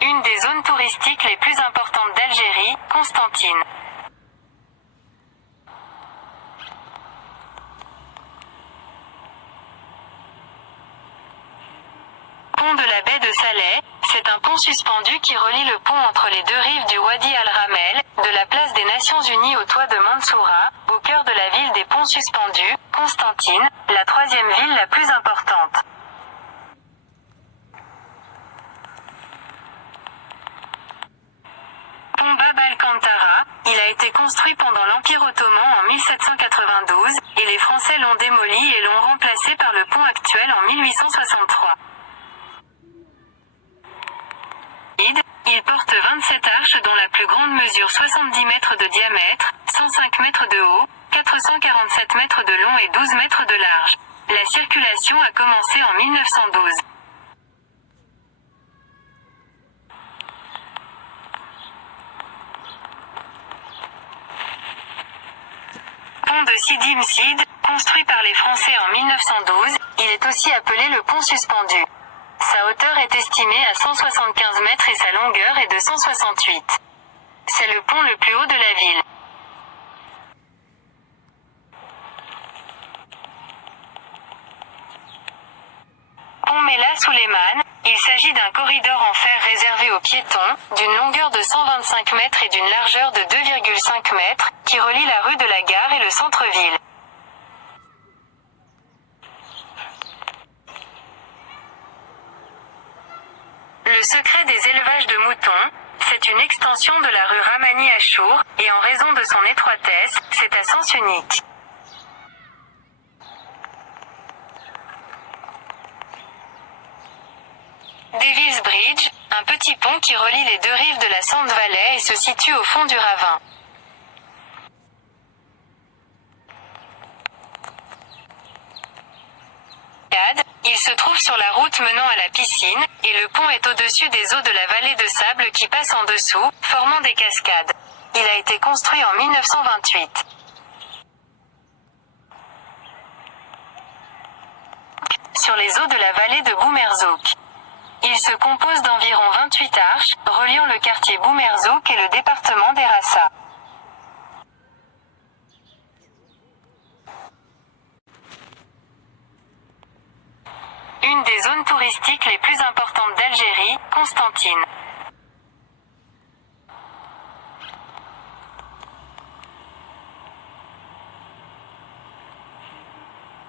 Une des zones touristiques les plus importantes d'Algérie, Constantine. Pont de la baie de Salé, c'est un pont suspendu qui relie le pont entre les deux rives du Wadi Al-Ramel, de la place des Nations Unies au toit de Mansoura, au cœur de la ville des ponts suspendus, Constantine, la troisième ville la plus importante. Pont Bab al-Kantara, il a été construit pendant l'Empire ottoman en 1792, et les Français l'ont démoli et l'ont remplacé par le pont actuel en 1863. Il porte 27 arches dont la plus grande mesure 70 mètres de diamètre, 105 mètres de haut, 447 mètres de long et 12 mètres de large. La circulation a commencé en 1912. Pont de Sidi Msidi, construit par les Français en 1912, il est aussi appelé le pont suspendu. Sa hauteur est estimée à 175 mètres et sa longueur est de 168. C'est le pont le plus haut de la ville. Pont Mella Souleymane, il s'agit d'un corridor en fer réservé aux piétons, d'une longueur de 125 mètres et d'une largeur de 2,5 mètres, qui relie la rue de la Gare et le centre-ville. Le secret des élevages de moutons, c'est une extension de la rue Ramani Achour, et en raison de son étroitesse, c'est à sens unique. Davis Bridge, un petit pont qui relie les deux rives de la Sand Valley et se situe au fond du ravin. Il se trouve sur la route menant à la piscine, et le pont est au-dessus des eaux de la vallée de sable qui passent en dessous, formant des cascades. Il a été construit en 1928. Sur les eaux de la vallée de Boumerzouk. Il se compose d'environ 28 arches, reliant le quartier Boumerzouk et le département d'Erassa. Une des zones touristiques les plus importantes d'Algérie, Constantine.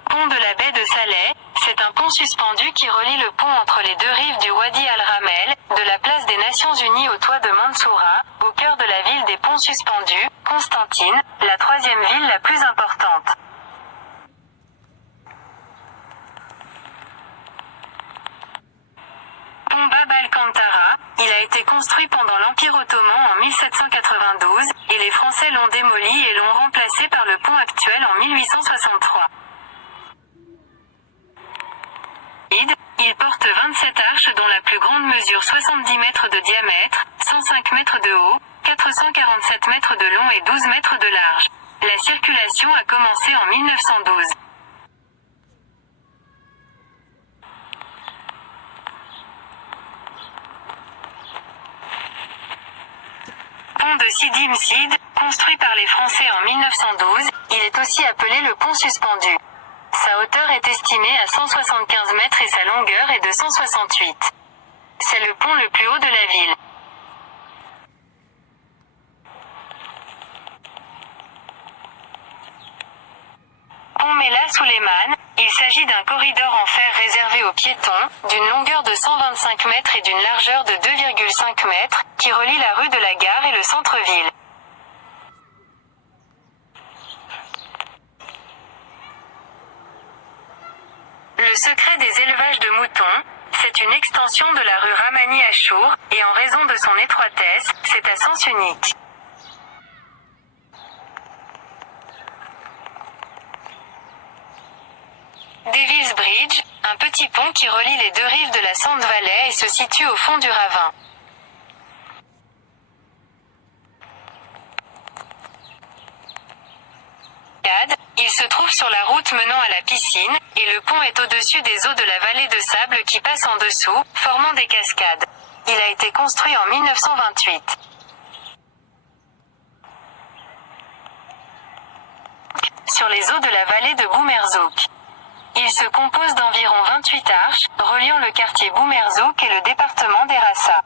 Pont de la baie de Salé, c'est un pont suspendu qui relie le pont entre les deux rives du Wadi Al-Ramel, de la place des Nations Unies au toit de Mansoura, au cœur de la ville des ponts suspendus, Constantine, la troisième ville la plus importante. Pont Bab al-Kantara, il a été construit pendant l'Empire ottoman en 1792, et les Français l'ont démoli et l'ont remplacé par le pont actuel en 1863. Il porte 27 arches dont la plus grande mesure 70 mètres de diamètre, 105 mètres de haut, 447 mètres de long et 12 mètres de large. La circulation a commencé en 1912. Pont de Sidi Msidi, construit par les Français en 1912, il est aussi appelé le pont suspendu. Sa hauteur est estimée à 175 mètres et sa longueur est de 168. C'est le pont le plus haut de la ville. Pont Mella Souleymane, il s'agit d'un corridor en fer réservé aux piétons, d'une longueur de 125 mètres et d'une largeur de 2,5 mètres, qui relie la rue de la Gare et le centre-ville. Le secret des élevages de moutons, c'est une extension de la rue Ramani Achour, et en raison de son étroitesse, c'est à sens unique. Davis Bridge, un petit pont qui relie les deux rives de la Sand Valley et se situe au fond du ravin. Il se trouve sur la route menant à la piscine, et le pont est au-dessus des eaux de la vallée de sable qui passent en dessous, formant des cascades. Il a été construit en 1928. Sur les eaux de la vallée de Boumerzouk. Il se compose d'environ 28 arches, reliant le quartier Boumerzouk et le département d'Errassa.